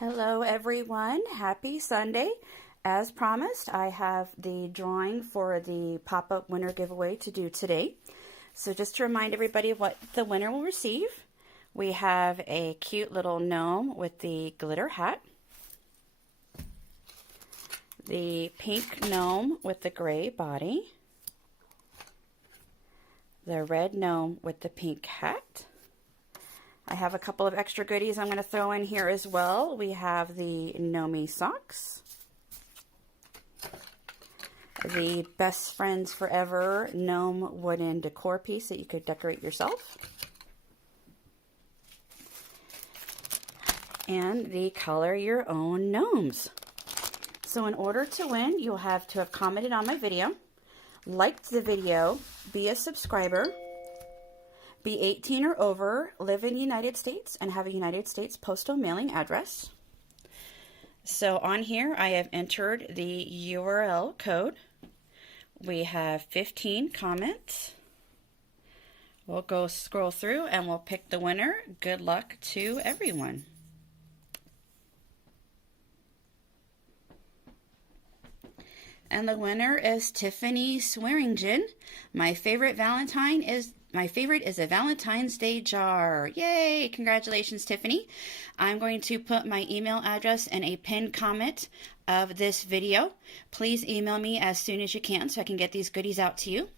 Hello everyone, happy Sunday. As promised, I have the drawing for the pop-up winner giveaway to do today. So just to remind everybody of what the winner will receive, we have a cute little gnome with the glitter hat, the pink gnome with the gray body, the red gnome with the pink hat. I have a couple of extra goodies I'm going to throw in here as well. We have the Gnomey socks, the Best Friends Forever gnome wooden decor piece that you could decorate yourself, and the color your own gnomes. So in order to win, you'll have to have commented on my video, liked the video, be a subscriber, be 18 or over, live in the United States, and have a United States postal mailing address. So on here, I have entered the URL code. We have 15 comments. We'll go scroll through and we'll pick the winner. Good luck to everyone. And the winner is Tiffany Swearingen. My favorite is a Valentine's Day jar. Yay! Congratulations, Tiffany. I'm going to put my email address in a pinned comment of this video. Please email me as soon as you can so I can get these goodies out to you.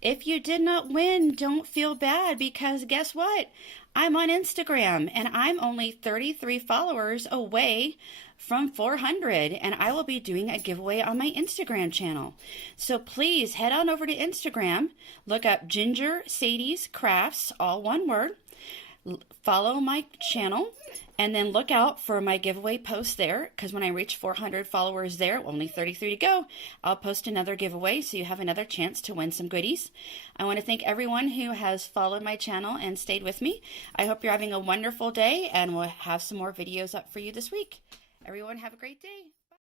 If you did not win, don't feel bad, because guess what? I'm on Instagram and I'm only 33 followers away from 400, and I will be doing a giveaway on my Instagram channel. So please head on over to Instagram, look up Ginger Sadie's Crafts, all one word, follow my channel, and then look out for my giveaway post there, because when I reach 400 followers there, only 33 to go, I'll post another giveaway so you have another chance to win some goodies. I want to thank everyone who has followed my channel and stayed with me. I hope you're having a wonderful day, and we'll have some more videos up for you this week. Everyone have a great day.